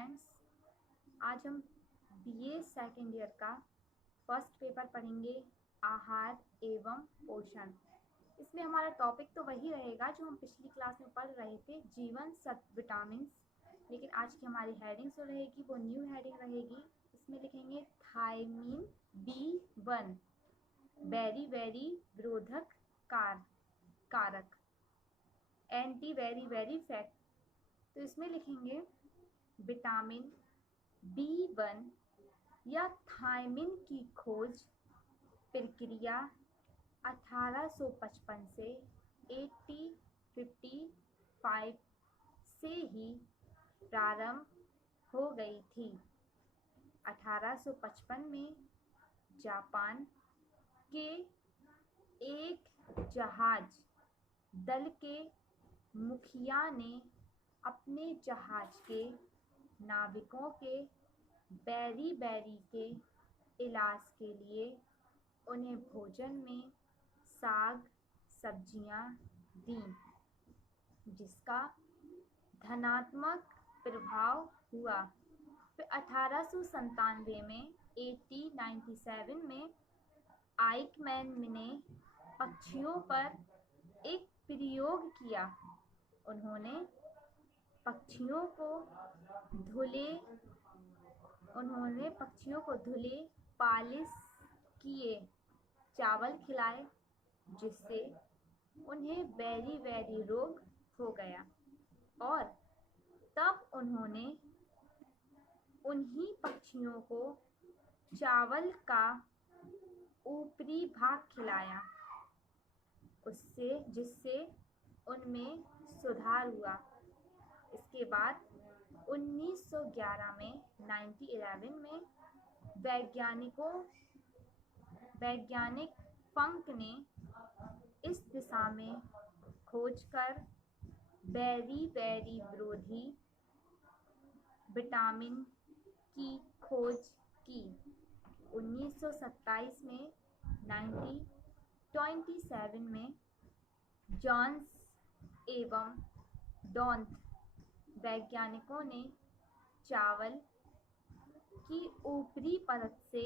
Friends, आज हम BA second year का फर्स्ट पेपर पढ़ेंगे, आहार एवं पोषण। इसमें हमारा टॉपिक तो वही रहेगा जो हम पिछली क्लास में पढ़ रहे थे, जीवन सत्व विटामिन। लेकिन आज की हमारी हेडिंग जो रहेगी वो न्यू हेडिंग रहेगी। इसमें लिखेंगे थायमीन B1 वेरी विरोधक कारक, एंटी वेरी फैक्ट। तो इसमें लिखेंगे विटामिन B1 या थायमीन की खोज प्रक्रिया 1855 से 1855 से ही प्रारंभ हो गई थी। 1855 में जापान के एक जहाज दल के मुखिया ने अपने जहाज के नाविकों के बेरी के इलाज के लिए उन्हें भोजन में साग सब्जियां दी, जिसका धनात्मक प्रभाव हुआ। फिर 1897 में 1897 में आइकमैन ने पक्षियों पर एक प्रयोग किया। उन्होंने पक्षियों को धुले पालिश किए चावल खिलाए, जिससे उन्हें बेरी रोग हो गया। और तब उन्होंने उन्हीं पक्षियों को चावल का ऊपरी भाग खिलाया, जिससे उनमें सुधार हुआ। इसके बाद 1911 में 1911 में वैज्ञानिक फंक ने इस दिशा में खोज कर बेरी विरोधी विटामिन की खोज की। 1927 में 1927 में जॉन्स एवं डॉन्थ वैज्ञानिकों ने चावल की ऊपरी परत से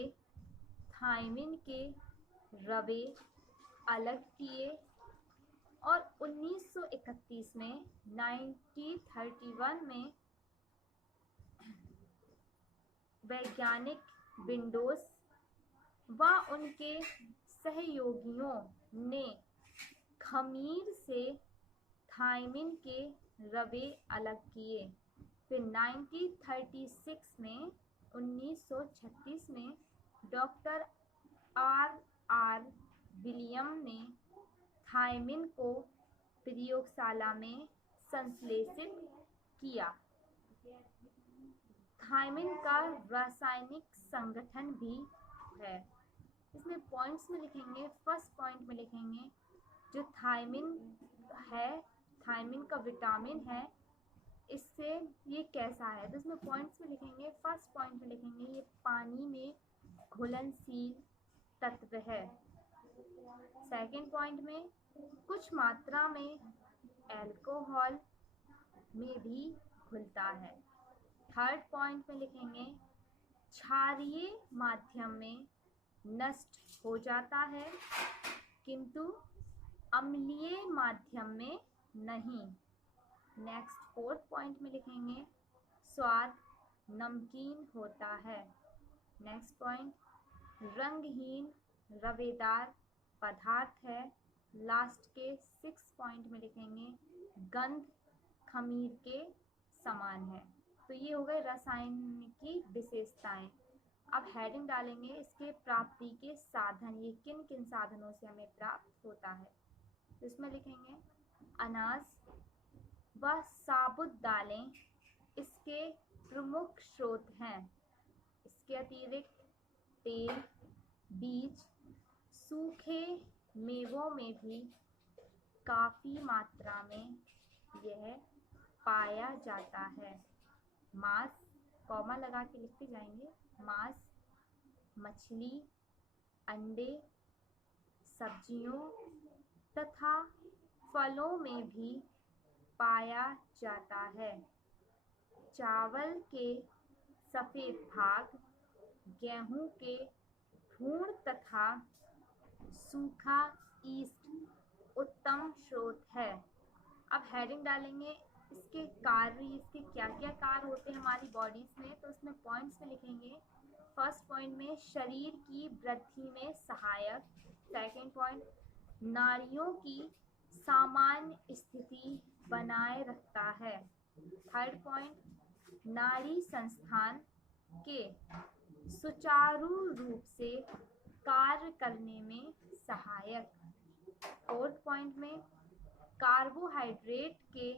थायमीन के रवे अलग किए और 1931 में 1931 में वैज्ञानिक विंडोज व उनके सहयोगियों ने खमीर से थायमीन के रवे अलग किए। फिर 1936 में डॉक्टर R विलियम ने थायमीन को प्रयोगशाला में संश्लेषित किया। थायमीन का रासायनिक संगठन भी है। इसमें पॉइंट्स में लिखेंगे। फर्स्ट पॉइंट में लिखेंगे जो थायमीन है, थायमीन का विटामिन है, इससे ये कैसा है। तो इसमें पॉइंट्स में लिखेंगे। फर्स्ट पॉइंट में लिखेंगे ये पानी में घुलनशील तत्व है। सेकंड पॉइंट में कुछ मात्रा में अल्कोहल में भी घुलता है। थर्ड पॉइंट में लिखेंगे क्षारीय माध्यम में नष्ट हो जाता है, किंतु अम्लीय माध्यम में नहीं। नेक्स्ट फोर्थ पॉइंट में लिखेंगे स्वाद नमकीन होता है। नेक्स्ट पॉइंट रंगहीन रवेदार पदार्थ है। लास्ट के 6 पॉइंट में लिखेंगे गंध खमीर के समान है। तो ये हो गए रासायनिकी विशेषताएं। अब हेडिंग डालेंगे इसके प्राप्ति के साधन, ये किन किन साधनों से हमें प्राप्त होता है। तो इसमें लिखेंगे अनाज व साबुत दालें इसके प्रमुख स्रोत हैं। इसके अतिरिक्त तेल, बीज, सूखे मेवों में भी काफ़ी मात्रा में यह पाया जाता है। मांस, कॉमा लगा के लिखते जाएंगे, मांस, मछली, अंडे, सब्जियों तथा फलों में भी पाया जाता है। चावल के सफ़ेद भाग, गेहूं के भ्रूण तथा सूखा ईस्ट उत्तम स्रोत है। अब हेडिंग डालेंगे, इसके कार्य, इसके क्या क्या कार्य होते हैं हमारी बॉडीज में, तो इसमें पॉइंट्स में लिखेंगे। फर्स्ट पॉइंट में शरीर की वृद्धि में सहायक। सेकंड पॉइंट, नाड़ियों की सामान्य स्थिति बनाए रखता है। थर्ड पॉइंट, नाड़ी संस्थान के सुचारू रूप से कार्य करने में सहायक। फोर्थ पॉइंट में कार्बोहाइड्रेट के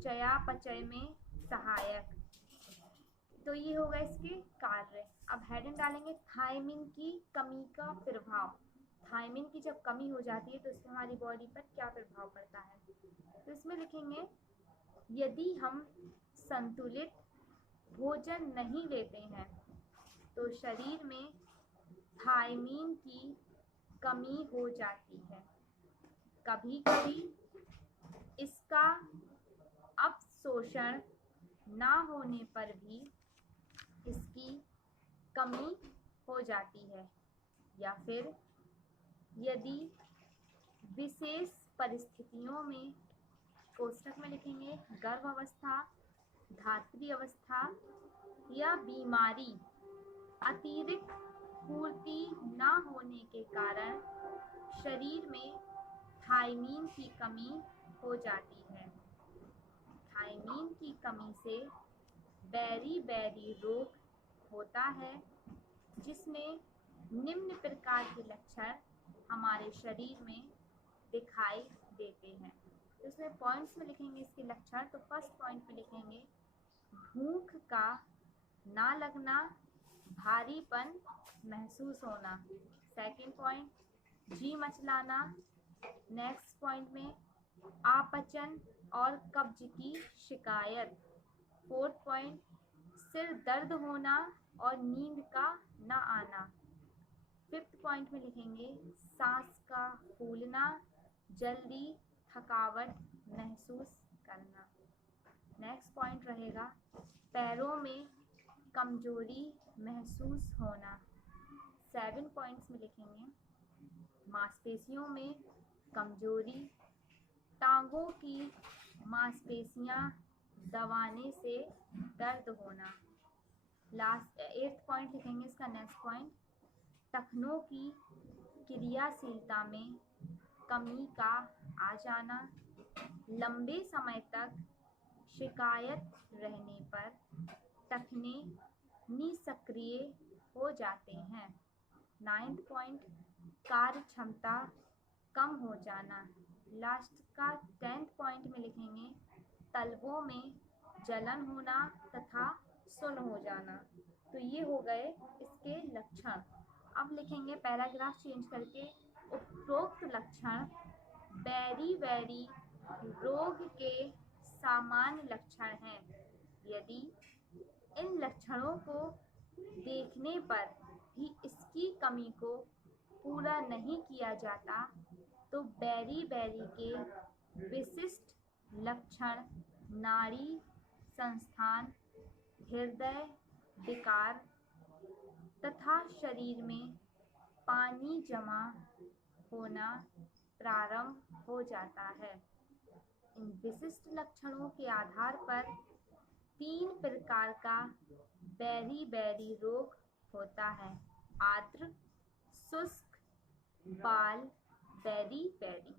चयापचय में सहायक। तो ये होगा इसके कार्य। अब हेडिंग डालेंगे, थायमिन की कमी का प्रभाव। थायमिन की जब कमी हो जाती है तो इससे हमारी बॉडी पर क्या प्रभाव पड़ता है, तो इसमें लिखेंगे, यदि हम संतुलित भोजन नहीं लेते हैं तो शरीर में थायमिन की कमी हो जाती है। कभी कभी इसका अवशोषण ना होने पर भी इसकी कमी हो जाती है, या फिर यदि विशेष परिस्थितियों में, कोष्ठक में लिखेंगे, गर्भावस्था, धात्री अवस्था या बीमारी अतिरिक्त पूर्ति ना होने के कारण शरीर में थायमीन की कमी हो जाती है। थायमीन की कमी से बेरी-बेरी रोग होता है, जिसमें निम्न प्रकार के लक्षण हमारे शरीर में दिखाई देते हैं। तो इसमें पॉइंट्स में लिखेंगे इसके लक्षण। तो फर्स्ट पॉइंट में लिखेंगे, भूख का ना लगना, भारीपन महसूस होना। सेकंड पॉइंट, जी मचलाना। नेक्स्ट पॉइंट में अपचन और कब्ज की शिकायत। फोर्थ पॉइंट, सिर दर्द होना और नींद का ना आना। फिफ्थ पॉइंट में लिखेंगे, सांस का फूलना, जल्दी थकावट महसूस करना। नेक्स्ट पॉइंट रहेगा, पैरों में कमजोरी महसूस होना। 7 पॉइंट्स में लिखेंगे, मांसपेशियों में कमजोरी, टांगों की मांसपेशियां दबाने से दर्द होना। लास्ट 8th पॉइंट लिखेंगे इसका। नेक्स्ट पॉइंट, टखनों की क्रियाशीलता में कमी का आ जाना, लंबे समय तक शिकायत रहने पर टखने निष्क्रिय हो जाते हैं। 9th पॉइंट, कार्य क्षमता कम हो जाना। लास्ट का 10th पॉइंट में लिखेंगे, तलवों में जलन होना तथा सुन्न हो जाना। तो ये हो गए इसके लक्षण। अब लिखेंगे पैराग्राफ चेंज करके, उपरोक्त लक्षण बेरी-बेरी रोग के सामान्य लक्षण हैं। यदि इन लक्षणों को देखने पर भी इसकी कमी को पूरा नहीं किया जाता तो बेरी-बेरी के विशिष्ट लक्षण नाड़ी संस्थान, हृदय विकार तथा शरीर में पानी जमा होना प्रारंभ हो जाता है। इन विशिष्ट लक्षणों के आधार पर 3 प्रकार का बेरी-बेरी रोग होता है, आर्द्र, शुष्क, बाल बेरी-बेरी।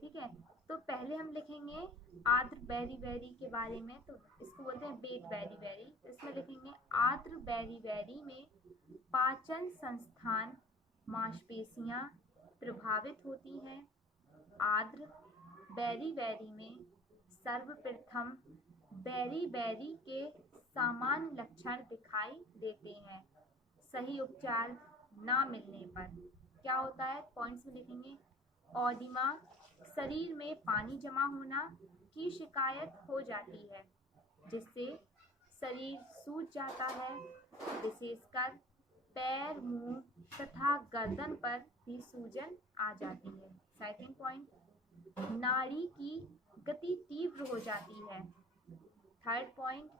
ठीक है, तो पहले हम लिखेंगे आर्द्र बेरी-बेरी के बारे में, तो इसको बोलते हैं वेट बेरी-बेरी। तो इसमें लिखेंगे, आर्द्र बेरी-बेरी में पाचन संस्थान मांसपेशियां प्रभावित होती हैं। आर्द्र बेरी-बेरी में सर्वप्रथम बेरी-बेरी के सामान्य लक्षण दिखाई देते हैं। सही उपचार ना मिलने पर क्या होता है, पॉइंट्स में लिखेंगे, ओडिमा, शरीर में पानी जमा होना की शिकायत हो जाती है, जिससे शरीर सूज जाता है, विशेषकर पैर, मुंह तथा गर्दन पर भी सूजन आ जाती है। सेकंड पॉइंट, नाड़ी की गति तीव्र हो जाती है। थर्ड पॉइंट,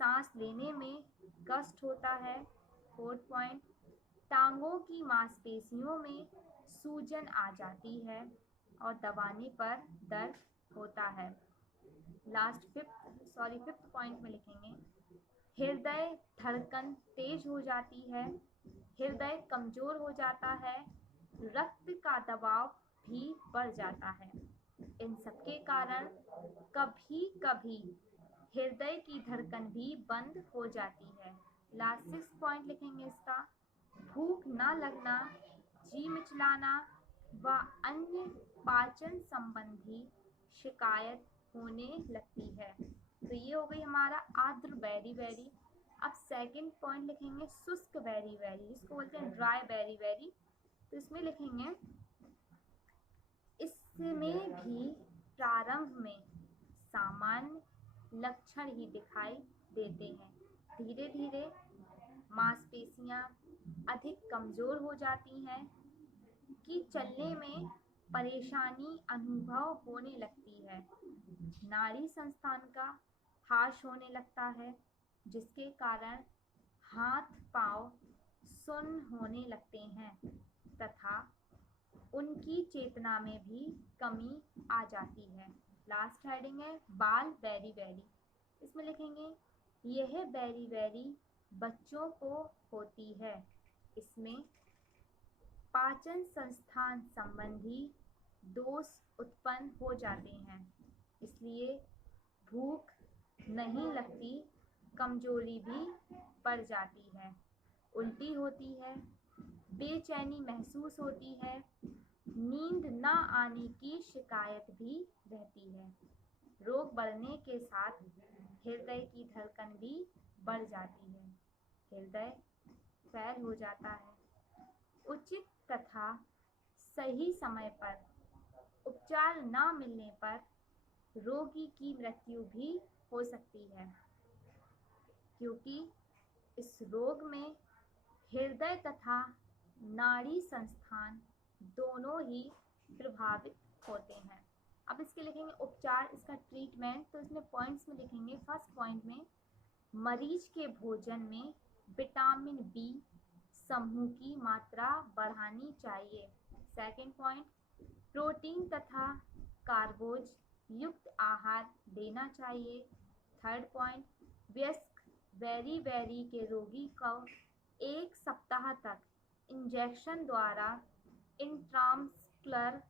सांस लेने में कष्ट होता है। 4th पॉइंट, टांगों की मांसपेशियों में सूजन आ जाती है और दबाने पर दर्द होता है। फिफ्थ पॉइंट में लिखेंगे, हृदय धड़कन तेज हो जाती है, हृदय कमजोर हो जाता है, रक्त का दबाव भी बढ़ जाता है। इन सबके कारण कभी कभी हृदय की धड़कन भी बंद हो जाती है। लास्ट 6 पॉइंट लिखेंगे इसका, भूख ना लगना, जी मिचलाना व अन्य पाचन संबंधी शिकायत होने लगती है। तो ये हो गई हमारा आर्द्र बेरी बेरी। अब सेकंड पॉइंट लिखेंगे शुष्क बेरी बेरी, जिसको बोलते हैं ड्राई बेरी बेरी। तो इसमें लिखेंगे, इसमें भी प्रारंभ में सामान्य लक्षण ही दिखाई देते हैं। धीरे धीरे मांसपेशियां अधिक कमजोर हो जाती हैं कि चलने में परेशानी अनुभव होने लगती है। नाड़ी संस्थान का ह्रास होने लगता है, जिसके कारण हाथ पांव सुन्न होने लगते हैं तथा उनकी चेतना में भी कमी आ जाती है। लास्ट हेडिंग है बाल बेरी बेरी। इसमें लिखेंगे, यह बेरी बेरी बच्चों को होती है। इसमें पाचन संस्थान संबंधी दोष उत्पन्न हो जाते हैं, इसलिए भूख नहीं लगती, कमजोरी भी बढ़ जाती है, उल्टी होती है, बेचैनी महसूस होती है, नींद न आने की शिकायत भी रहती है। रोग बढ़ने के साथ हृदय की धड़कन भी बढ़ जाती है, हृदय फेल हो जाता है। उचित तथा सही समय पर उपचार न मिलने पर रोगी की मृत्यु भी हो सकती है, क्योंकि इस रोग में हृदय तथा नाड़ी संस्थान दोनों ही प्रभावित होते हैं। अब इसके लिखेंगे उपचार, इसका ट्रीटमेंट। तो इसमें पॉइंट्स में लिखेंगे, फर्स्ट पॉइंट में मरीज के भोजन में विटामिन बी समूह की मात्रा बढ़ानी चाहिए। सेकंड पॉइंट, प्रोटीन तथा कार्बोज युक्त आहार देना चाहिए। थर्ड पॉइंट, वयस्क बेरी बेरी के रोगी को 1 सप्ताह तक इंजेक्शन द्वारा इंट्रामस्कुलर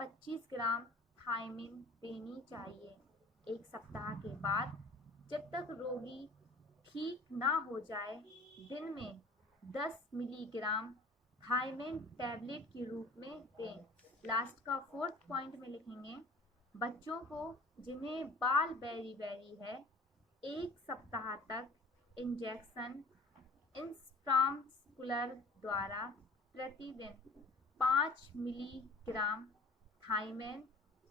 25 ग्राम थायमिन देनी चाहिए। 1 सप्ताह के बाद जब तक रोगी ठीक ना हो जाए, दिन में 10 मिलीग्राम थायमिन टैबलेट के रूप में दें। लास्ट का 4th पॉइंट में लिखेंगे, बच्चों को जिन्हें बाल बेरी बेरी है 1 सप्ताह तक इंजेक्शन इंट्रामस्कुलर द्वारा प्रतिदिन 5 मिलीग्राम थायमिन,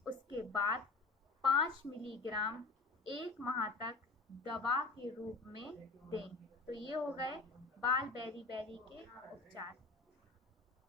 उसके बाद 5 मिलीग्राम 1 माह तक दवा के रूप में दें। तो ये हो गए बाल बेरी बेरी के उपचार।